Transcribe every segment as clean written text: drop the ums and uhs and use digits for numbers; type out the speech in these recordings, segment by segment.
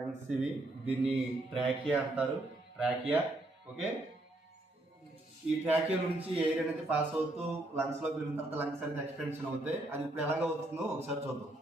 Lungs ఇవి, దీన్ని trachea అంటారు. ట్రాకియా. ఓకే, ఈ ట్రాకియా నుంచి ఎయిర్ అనేది పాస్ అవుతూ లంగ్స్లోకి వెళ్ళిన తర్వాత లంగ్స్ అనేది ఎక్స్టెన్షన్ అవుతాయి. అది ఇప్పుడు ఎలాగ అవుతుందో ఒకసారి చూద్దాం.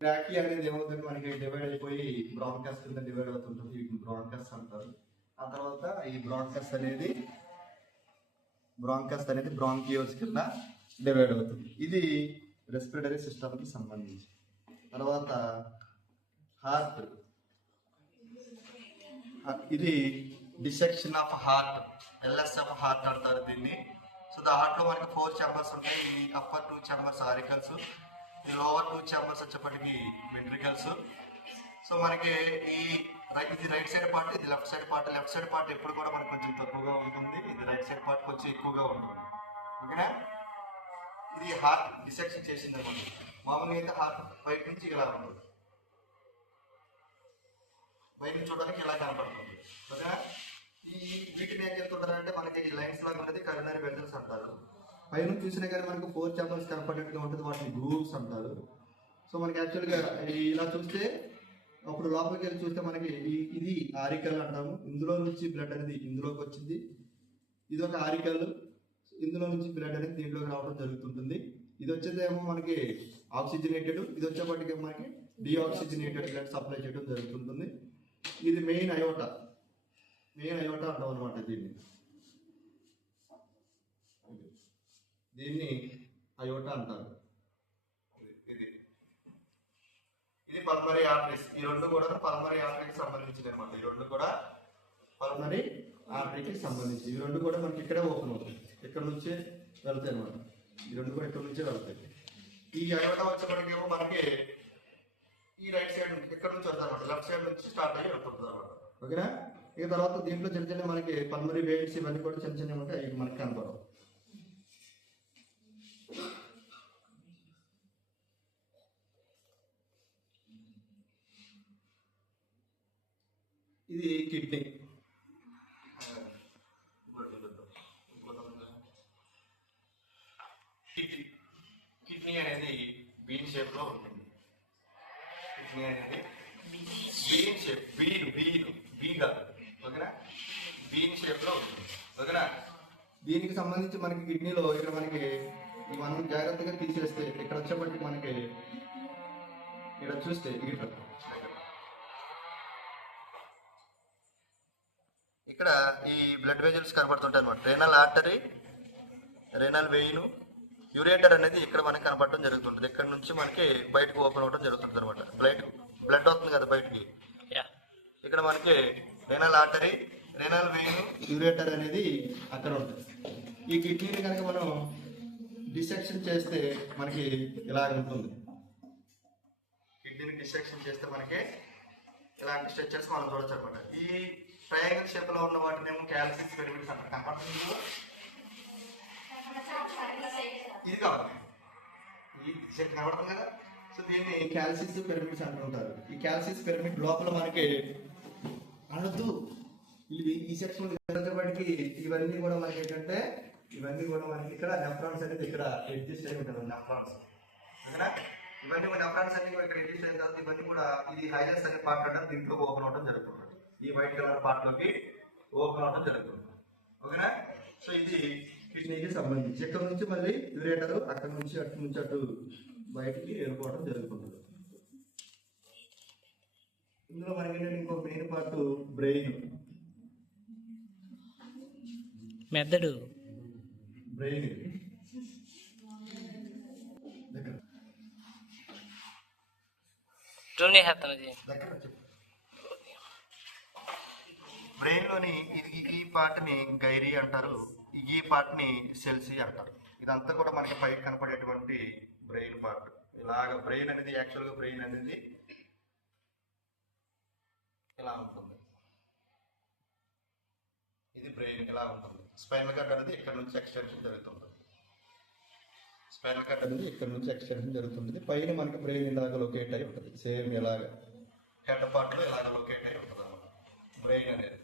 ట్రాకియా అనేది ఏమవుతుంది, మనకి డివైడ్ అయిపోయి బ్రాంకస్ కింద డివైడ్ అవుతుంటుంది. వీటిని బ్రాంకస్ అంటారు. ఆ తర్వాత ఈ బ్రాంకస్ అనేది బ్రాంకియోస్ కింద డివైడ్ అవుతుంది. ఇది రెస్పిరేటరీ సిస్టమ్కి సంబంధించి. తర్వాత హార్ట్, ఇది dissection of heart, LS of heart అంటారు దీన్ని. సో ద హార్ట్లో మనకి 4 ఛాంబర్స్ ఉంటాయి. ఈ అప్పర్ 2 ఛాంబర్స్ ఆరికల్స్, ఈ లోవర్ 2 ఛాంబర్స్ వచ్చేప్పటికి వెంట్రికల్స్. సో మనకి ఇది రైట్ సైడ్ పార్ట్, ఇది left side part. Left side part ఎప్పుడు కూడా మనకు కొంచెం తక్కువగా ఉంటుంది, ఇది రైట్ సైడ్ పార్ట్ కొంచెం ఎక్కువగా ఉంటుంది. ఓకేనా, ఇది హార్ట్ డిసెక్షన్ చేసింది అనమాట. మామూలుగా అయితే హార్ట్ బయట నుంచి ఇలా ఉంటుంది, బయట నుంచి చూడడానికి ఇలా కనపడుతుంది. ఓకేనా, వీటిని ఏం చెప్తుంటారంటే మనకి లైన్స్ లాగా ఉన్నది కరోనరీ వెజల్స్ అంటారు. పైన చూసినా కానీ మనకు 4 ఛాంబర్స్ కనపడేట్టుగా ఉంటుంది, వాటిని గ్రూవ్స్ అంటారు. సో మనకి యాక్చువల్గా ఇలా చూస్తే, అప్పుడు లోపలికి వెళ్ళి చూస్తే మనకి ఇది ఆరికల్ అంటాము. ఇందులో నుంచి బ్లడ్ అనేది ఇందులోకి వచ్చింది. ఇది ఒక ఆరికల్, ఇందులో నుంచి బ్లడ్ అనేది దీంట్లోకి రావడం జరుగుతుంటుంది. ఇది వచ్చేదేమో మనకి ఆక్సిజనేటెడ్, ఇది వచ్చేప్పటికేమో మనకి డిఆక్సిజనేటెడ్ బ్లడ్ సప్లై చేయడం జరుగుతుంటుంది. ఇది మెయిన్ అయోటా అంటాం అనమాట. దీన్ని అయోటా అంటారు. ఇది పల్మరీ ఆర్టరీస్. ఈ రెండు కూడా పల్మరీ ఆర్టరీకి సంబంధించింది అనమాట. ఈ రెండు కూడా పల్మరీ ఆర్టరీకి సంబంధించి. ఈ రెండు కూడా మనకి ఇక్కడే ఓపెన్ అవుతాయి, ఇక్కడ నుంచే వెళ్తాయి అనమాట. ఈ రెండు కూడా ఇక్కడ నుంచే వెళ్తాయి. ఈ అయోటా వచ్చేప్పటికేమో మనకి ఈ రైట్ సైడ్ నుంచి ఇక్కడ నుంచి వస్తుంది అనమాట, లెఫ్ట్ సైడ్ నుంచి స్టార్ట్ అయ్యి వెళ్తుంది అనమాట. ఓకేనా, ఇక తర్వాత దీంట్లో చిన్న చిన్న మనకి పల్మరీ వెయిన్స్ ఇవన్నీ కూడా చిన్న చిన్నవి ఉంటాయి, అవి మనకి కనపడవు. ఇది కిడ్నీ. కిడ్నీ అనేది బీన్ షేప్ లో ఉంటుంది. కిడ్నీ అనేది బీన్ షేప్, బీగా, ఓకేనా, బీన్ షేప్ లో ఉంటుంది. ఓకేనా, దీనికి సంబంధించి మనకి కిడ్నీలో ఇక్కడ మనకి మనం జాగ్రత్తగా తీసేస్తే ఇక్కడ వచ్చేప్పటికి మనకి ఇక్కడ చూస్తే ఇక్కడ ఈ బ్లడ్ వెజల్స్ కనపడుతుంటాయి అనమాట. Renal artery, renal vein, ureter అనేది ఇక్కడ మనకి కనపడటం జరుగుతుంటుంది. ఇక్కడ నుంచి మనకి బయటకు ఓపెన్ అవ్వడం జరుగుతుంది అనమాట. బ్లడ్ వస్తుంది కదా బయటికి. ఇక్కడ మనకి renal artery, renal vein, ureter అనేది అక్కడ ఉంటుంది. ఈ కిడ్నీని కనుక మనం డిసెక్షన్ చేస్తే మనకి ఇలాగ ఉంటుంది. కిడ్నీని డిసెక్షన్ చేస్తే మనకి ఇలాంటి స్ట్రక్చర్స్ మనం చూడొచ్చు అనమాట. ఈ ట్రయాంగిల్ షేప్ లో ఉన్న వాటిని ఏమో క్యాల్సిస్ పిరమిడ్స్ అంటారు. కనపడుతుంది, ఇది కావాలి, ఈ కనపడుతుంది కదా. సో దీన్ని క్యాల్సిస్ పిరమిడ్స్ అంటుంటారు. ఈ క్యాల్సిస్ పిరమిడ్ లోపల మనకి అనొద్దు, ఈ సెక్షన్ వాటికి ఇవన్నీ కూడా మనకి ఏంటంటే ఇక్కడ నెఫ్రాన్స్ అనేది ఇక్కడ అడ్జస్ట్ అయి ఉంటుంది. నెఫ్రాన్స్, ఓకేనా, ఇవన్నీ నెఫ్రాన్స్ అన్ని ఇక్కడ అడ్జస్ట్ అయిన తర్వాత ఇవన్నీ కూడా ఇది హైలస్ అనే పార్ట్ అంటే దీంట్లో ఓపెన్ అవడం జరుగుతుంది. ఈ వైట్ కలర్ పార్ట్ లోకి ఓపెన్ అవడం జరుగుతుంది. ఓకేనా, సో ఇది కిడ్నీకి సంబంధించి. ఇక్కడ నుంచి మళ్ళీ యూరేటర్ అక్కడ నుంచి అటు బయటికి వెళ్ళిపోవడం జరుగుతుంది. ఇందులో మనకి ఏంటంటే ఇంకో మెయిన్ పార్ట్ బ్రెయిన్, మెదడు, బ్రెయిన్ బ్రెయిన్ లోని ఈ పార్ట్ ని గైరీ అంటారు, ఈ పార్ట్ ని సెల్సీ అంటారు. ఇదంతా కూడా మనకి పైకి కనపడేటువంటి బ్రెయిన్ పార్ట్. ఇలాగ బ్రెయిన్ అనేది యాక్చువల్గా బ్రెయిన్ అనేది ఇలా ఉంటుంది. ఇది బ్రెయిన్ ఇలా ఉంటుంది. స్పైనల్ కార్డ్ అనేది ఇక్కడ నుంచి ఎక్స్టెన్షన్ జరుగుతుంటుంది. స్పైనల్ కార్డ్ అనేది ఇక్కడ నుంచి ఎక్స్టెన్షన్ జరుగుతుంది. పైన మనకి బ్రెయిన్ ఇలాగ లొకేట్ అయి ఉంటుంది. సేమ్ ఇలాగ హెడ్ పార్ట్లో ఇలాగ లొకేట్ అయి ఉంటుంది అన్నమాట బ్రెయిన్ అనేది.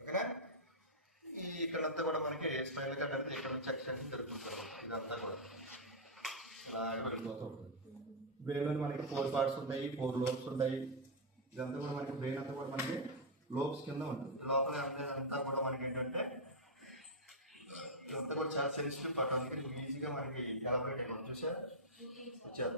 ఓకేనా? ఈ ఇక్కడంతా కూడా మనకి స్పైనల్ కార్డ్ అనేది ఇక్కడ నుంచి ఎక్స్టెన్షన్ జరుగుతుంది అన్నమాట. ఇదంతా కూడా ఇలాగ వెళ్ళిపోతూ ఉంటుంది. బ్రెయిన్లో మనకి 4 పార్ట్స్ ఉంటాయి, 4 లోబ్స్ ఉంటాయి. ఇదంతా కూడా మనకి బ్రెయిన్ అంతా కూడా మనకి లోబ్స్ కింద ఉంటుంది. లోపల అంతా కూడా మనకి ఏంటంటే ఇదంతా కూడా చాలా సెన్సిటివ్ పార్ట్. అందుకని ఈజీగా మనకి ఎలాబరేట్ అయిపోతుంది. చూసారా? వచ్చారు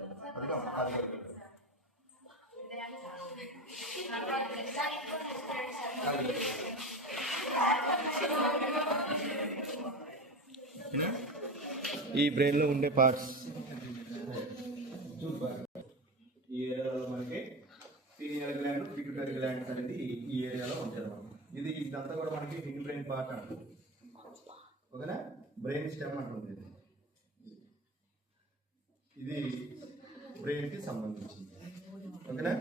ఈ బ్రెయిన్లో ఉండే పార్ట్స్ ఈ ఏరియాలో మనకి పీనియల్ గ్లాండ్, పిట్యూటరీ గ్లాండ్స్ అనేది ఈ ఏరియాలో ఉంటుంది అన్నమాట. ఇదంతా కూడా మనకి హిడ్ బ్రెయిన్ పార్ట్ అంటుంది. ఓకేనా? బ్రెయిన్ స్టెమ్ అంటుంది. ఇది బ్రెయిన్కి సంబంధించింది.